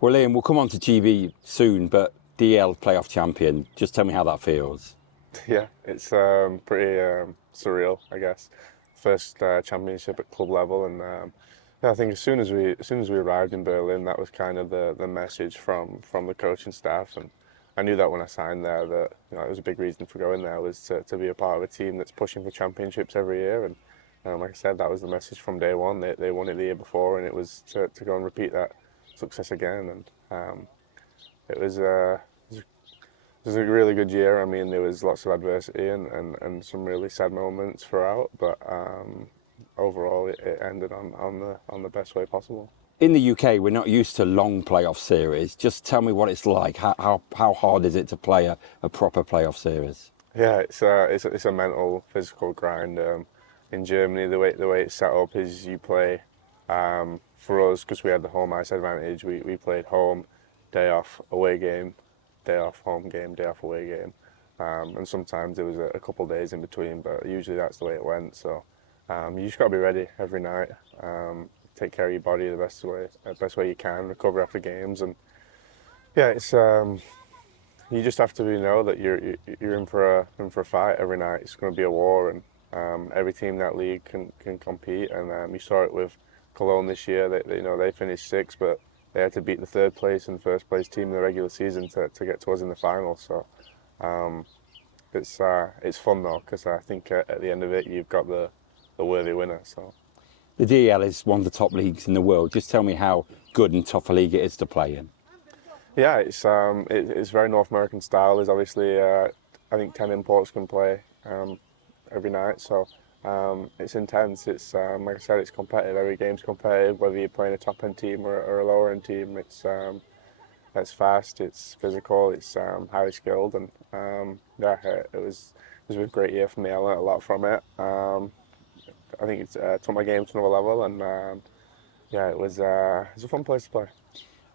Well, Liam, we'll come on to GB soon, but DL playoff champion. Just tell me how that feels. Yeah, it's pretty surreal, I guess. First championship at club level, and yeah, I think as soon as we arrived in Berlin, that was kind of the message from the coaching staff, and I knew that when I signed there that it was a big reason for going there was to be a part of a team that's pushing for championships every year, and like I said, that was the message from day one. They won it the year before, and it was to go and repeat that success again, and it was. It was a really good year. I mean, there was lots of adversity and some really sad moments throughout, but overall, it ended on the best way possible. In the UK, we're not used to long playoff series. Just tell me what it's like. How hard is it to play a proper playoff series? Yeah, it's a mental, physical grind. In Germany, the way it's set up is you play. For us, because we had the home ice advantage, we played home, day off, away game, day off, home game, day off, away game. And sometimes there was a couple of days in between, but usually that's the way it went. So you just got to be ready every night. Take care of your body the best way you can, recover after games, and yeah, it's you just have to know that you're in for a fight every night. It's going to be a war, and every team in that league can compete. And you saw it with Cologne this year. They finished sixth, but they had to beat the third place and first place team in the regular season to get to us in the final. So it's fun though, because I think at the end of it you've got the worthy winner. So The DL is one of the top leagues in the world. Just tell me how good and tough a league it is to play in. yeah, it's very North American style. There's obviously I think 10 imports can play every night, so it's intense. It's like I said, it's competitive. Every game's competitive, whether you're playing a top end team or a lower end team. It's fast, it's physical, it's highly skilled, and yeah, it was a great year for me. I learned a lot from it. I think it's took my game to another level, and yeah, it was a fun place to play.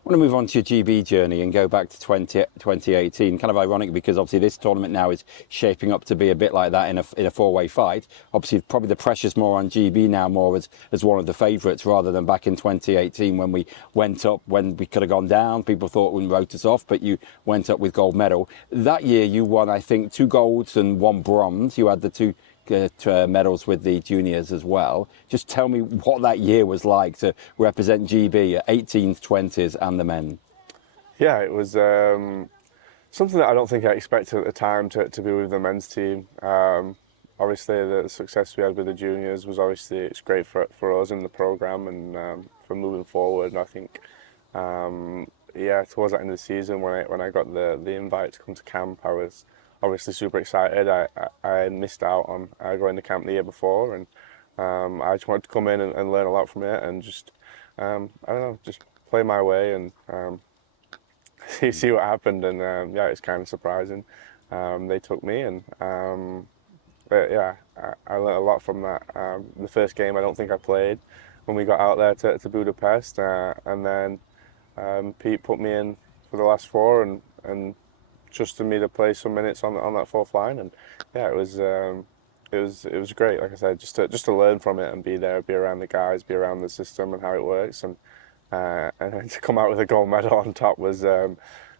I want to move on to your GB journey and go back to 2018. Kind of ironic because obviously this tournament now is shaping up to be a bit like that in a four-way fight. Obviously, probably the pressure's more on GB now, more as one of the favourites rather than back in 2018 when we went up, when we could have gone down. People thought we wrote us off, but you went up with gold medal. That year you won, I think, 2 golds and 1 bronze. You had the two medals with the juniors as well. Just tell me what that year was like to represent GB at 18s, 20s and the men. Yeah, it was something that I don't think I expected at the time to be with the men's team. Obviously, the success we had with the juniors was it's great for us in the program and for moving forward. And I think, yeah, towards the end of the season when I got the invite to come to camp, I was obviously super excited. I missed out on going to camp the year before, and I just wanted to come in and learn a lot from it and just I don't know, just play my way and see what happened. And yeah, it's kind of surprising. They took me, and but yeah, I learned a lot from that. The first game I don't think I played when we got out there to Budapest, and then Pete put me in for the last 4 and trusted me to play some minutes on that fourth line, and yeah, it was great. Like I said, just to learn from it and be there, be around the guys, be around the system and how it works, and to come out with a gold medal on top was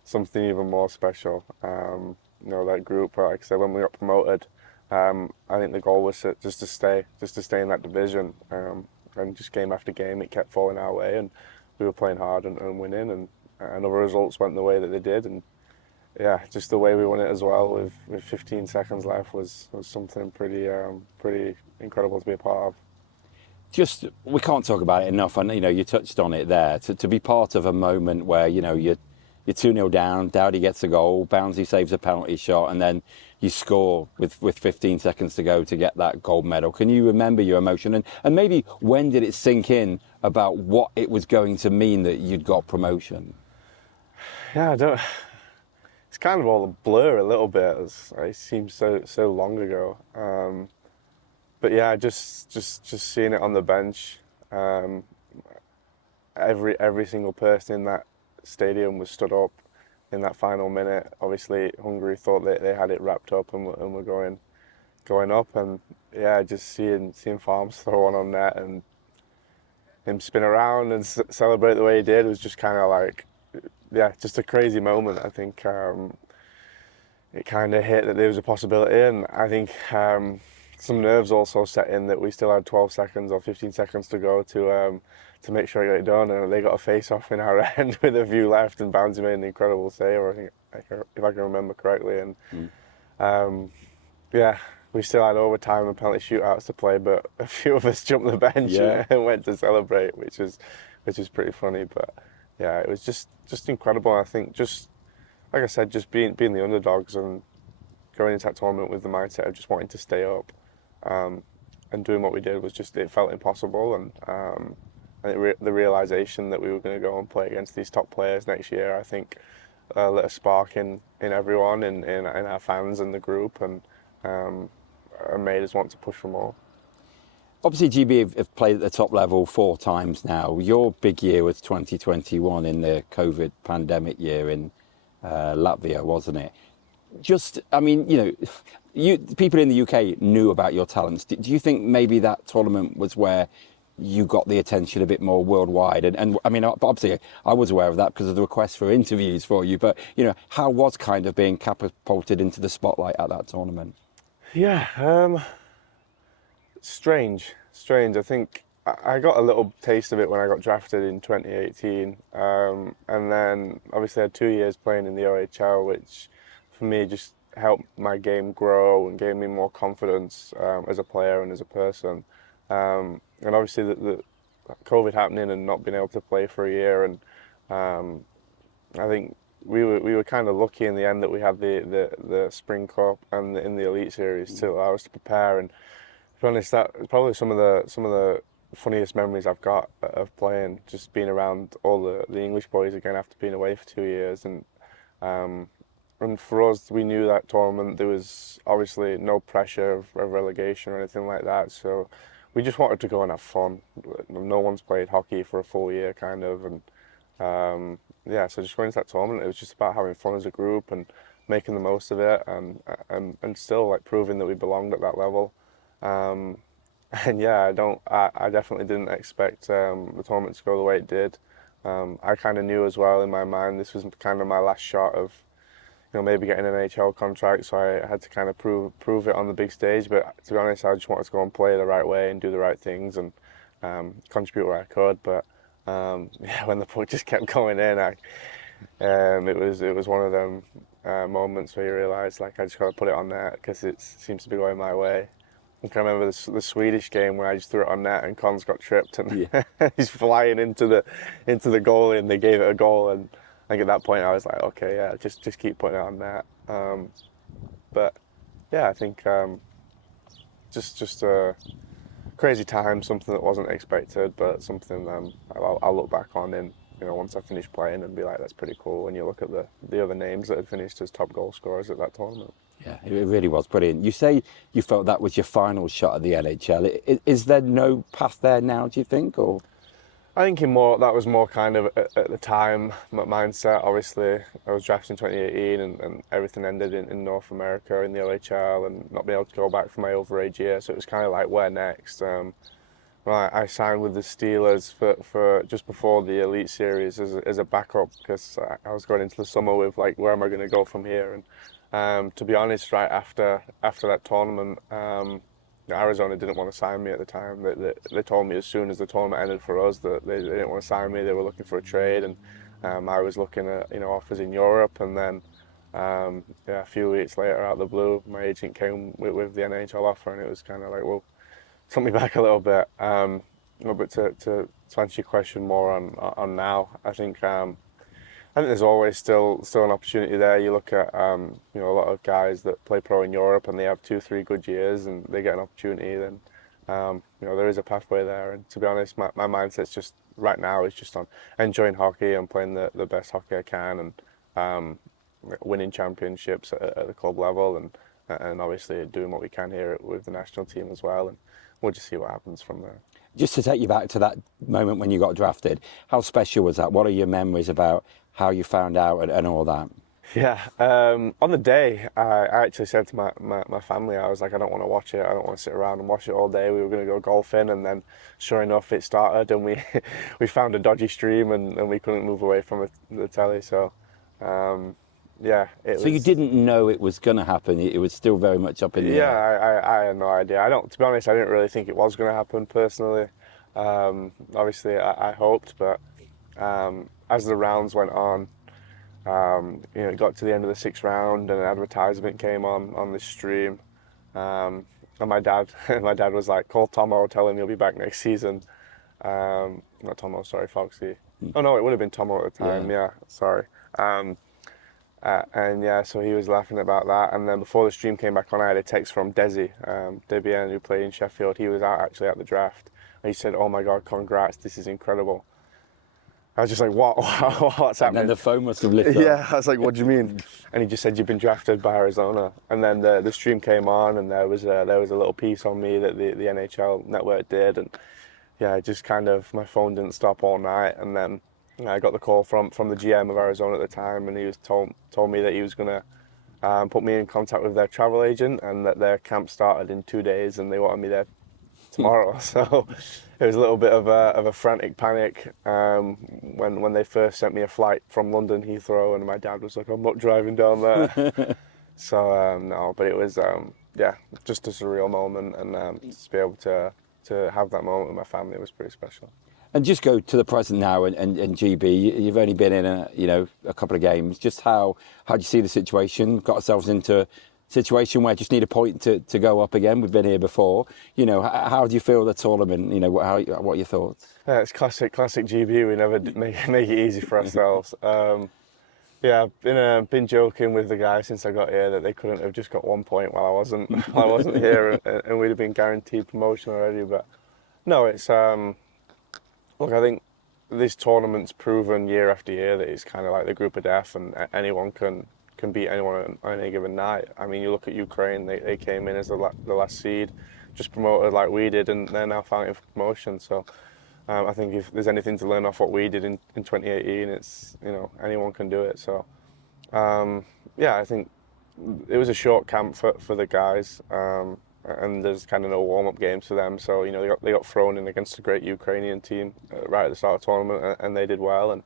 something even more special. That group, like I said, when we got promoted, I think the goal was just to stay in that division, and just game after game it kept falling our way, and we were playing hard and winning, and other results went the way that they did, and yeah, just the way we won it as well with 15 seconds left was something pretty incredible to be a part of. Just, we can't talk about it enough, and you touched on it there. To be part of a moment where you're 2-0 down, Dowdy gets a goal, Bouncy saves a penalty shot, and then you score with 15 seconds to go to get that gold medal. Can you remember your emotion, and maybe when did it sink in about what it was going to mean that you'd got promotion? Yeah, I don't. It's kind of all a blur a little bit. It seems so long ago. But yeah, just seeing it on the bench, every single person in that stadium was stood up in that final minute. Obviously, Hungary thought they had it wrapped up and were going up, and yeah, just seeing Farms throw one on net and him spin around and celebrate the way he did was just kind of like, yeah, just a crazy moment. I think it kind of hit that there was a possibility, and I think some nerves also set in that we still had 12 seconds or 15 seconds to go to make sure I got it done, and they got a face-off in our end with a view left, and Bouncy made an incredible save, I think, if I can remember correctly, and yeah, we still had overtime and penalty shootouts to play, but a few of us jumped the bench Yeah. and went to celebrate, which is pretty funny, but yeah, it was just incredible. I think just like I said, just being the underdogs and going into that tournament with the mindset of just wanting to stay up, and doing what we did was just, it felt impossible, and the realization that we were going to go and play against these top players next year, I think, lit a spark in everyone, in our fans and the group, and made us want to push for more. Obviously, GB have played at the top level 4 times now. Your big year was 2021 in the COVID pandemic year in Latvia, wasn't it? Just, I mean, people in the UK knew about your talents. Do you think maybe that tournament was where you got the attention a bit more worldwide? And I mean, obviously, I was aware of that because of the request for interviews for you. But, how was kind of being catapulted into the spotlight at that tournament? Yeah, strange. I think I got a little taste of it when I got drafted in 2018, and then obviously I had 2 years playing in the OHL, which for me just helped my game grow and gave me more confidence as a player and as a person. And obviously the COVID happening and not being able to play for a year, and I think we were kind of lucky in the end that we had the Spring Cup and in the Elite Series to allow us to prepare. And to be honest, that was probably some of the funniest memories I've got of playing, just being around all the English boys again after being away for 2 years. And for us, we knew that tournament there was obviously no pressure of relegation or anything like that, so we just wanted to go and have fun. No one's played hockey for a full year, kind of, and yeah, so just going into that tournament, it was just about having fun as a group and making the most of it, and still like proving that we belonged at that level. And yeah, I definitely didn't expect the tournament to go the way it did. I kind of knew as well in my mind this was kind of my last shot of, maybe getting an NHL contract, so I had to kind of prove it on the big stage. But to be honest, I just wanted to go and play the right way and do the right things and contribute where I could. But yeah, when the puck just kept going in, it was one of them moments where you realise, like, I just got to put it on net because it seems to be going my way. I can remember the Swedish game where I just threw it on net and Cons got tripped and he's flying into the goalie and they gave it a goal, and I think at that point I was like, okay, yeah, just keep putting it on net. But yeah, I think just a crazy time, something that wasn't expected, but something I'll look back on in, once I finish playing and be like, that's pretty cool when you look at the other names that had finished as top goal scorers at that tournament. Yeah, it really was brilliant. You say you felt that was your final shot at the NHL. Is there no path there now, do you think? Or I think that was more kind of at the time my mindset. Obviously, I was drafted in 2018 and everything ended in North America in the OHL and not being able to go back for my overage year. So it was kind of like, where next? I signed with the Steelers for just before the Elite Series as a backup because I was going into the summer with, like, where am I going to go from here? And to be honest, right after that tournament, Arizona didn't want to sign me at the time. They told me as soon as the tournament ended for us that they didn't want to sign me. They were looking for a trade, and I was looking at offers in Europe. And then a few weeks later, out of the blue, my agent came with the NHL offer, and it was kind of like, well, took me back a little bit. But to answer your question more on now, I think there's always still an opportunity there. You look at a lot of guys that play pro in Europe and they have 2-3 good years and they get an opportunity. Then there is a pathway there. And to be honest, my mindset's just right now is just on enjoying hockey and playing the best hockey I can and winning championships at the club level and obviously doing what we can here with the national team as well. And we'll just see what happens from there. just to take you back to that moment when you got drafted, how special was that? What are your memories about how you found out and all that? Yeah, on the day, I actually said to my family, I was like, I don't want to watch it. I don't want to sit around and watch it all day. We were going to go golfing, and then sure enough, it started, and we we found a dodgy stream, and we couldn't move away from the telly. So, yeah, it So you was. didn't know it was going to happen. It was still very much up in the Yeah, air. I had no idea. I don't, to be honest, I didn't really think it was going to happen personally. Obviously, I hoped, but as the rounds went on, it got to the end of the sixth round, and an advertisement came on this stream, and my dad, my dad was like, "Call Tomo, tell him you'll be back next season." Not Tomo, sorry, Foxy. Oh no, it would have been Tomo at the time. Yeah. Yeah, sorry. And yeah, so he was laughing about that. And then before the stream came back on, I had a text from Desi, Debian, who played in Sheffield. He was out actually at the draft, and he said, "Oh my God, congrats! This is incredible." I was just like, "What? What's And then happening?" the phone must have lit up. Yeah, I was like, "What do you mean?" And he just said, "You've been drafted by Arizona." And then the stream came on, and there was a little piece on me that the NHL network did, and yeah, it just kind of, my phone didn't stop all night, and then I got the call from the GM of Arizona at the time, and he was told me that he was gonna put me in contact with their travel agent, and that their camp started in 2 days, and they wanted me there tomorrow. So it was a little bit of a frantic panic when they first sent me a flight from London Heathrow, and my dad was like, "I'm not driving down there." So no, but it was yeah, just a surreal moment, and just be able to have that moment with my family was pretty special. And just go to the present now and GB. You've only been in a couple of games. Just how do you see the situation? Got ourselves into a situation where just need a point to go up again. We've been here before. How do you feel the tournament? What are your thoughts? Yeah, it's classic GB. We never make it easy for ourselves. Yeah, I've been joking with the guys since I got here that they couldn't have just got 1 point while I wasn't here, and we'd have been guaranteed promotion already. But no, it's look, I think this tournament's proven year after year that it's kind of like the group of death, and anyone can beat anyone on any given night. I mean, you look at Ukraine; they came in as the last seed, just promoted like we did, and they're now fighting for promotion. So I think if there's anything to learn off what we did in 2018, it's anyone can do it. So yeah, I think it was a short camp for the guys. And there's kind of no warm-up games for them, so they got thrown in against a great Ukrainian team right at the start of the tournament, and they did well, and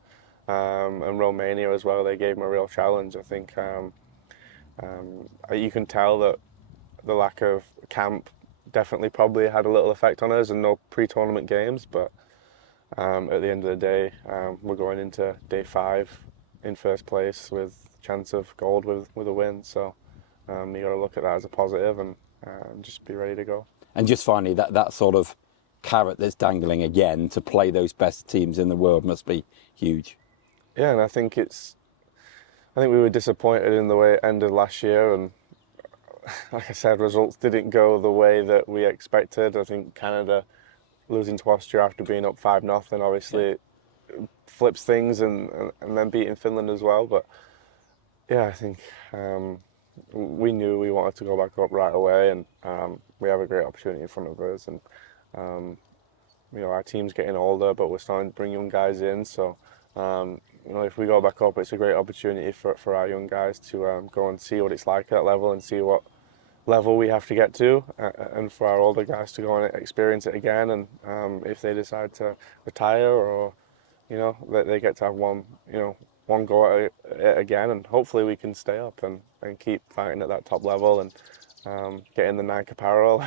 Romania as well. They gave them a real challenge. I think you can tell that the lack of camp definitely probably had a little effect on us, and no pre-tournament games. But at the end of the day, we're going into day 5 in first place with a chance of gold with a win. So you got to look at that as a positive and just be ready to go. And just finally, that sort of carrot that's dangling again to play those best teams in the world must be huge. Yeah, and I think we were disappointed in the way it ended last year, and like I said, results didn't go the way that we expected. I think Canada losing to Austria after being up 5-0 obviously flips things, and then beating Finland as well. But yeah, I think we knew we wanted to go back up right away, and we have a great opportunity in front of us. And our team's getting older, but we're starting to bring young guys in. So if we go back up, it's a great opportunity for our young guys to go and see what it's like at that level, and see what level we have to get to, and for our older guys to go and experience it again. And if they decide to retire, or they get to have one go at it again, and hopefully we can stay up and keep fighting at that top level, and get in the Nike apparel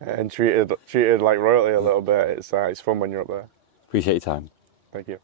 and treated like royalty a little bit. It's fun when you're up there. Appreciate your time. Thank you.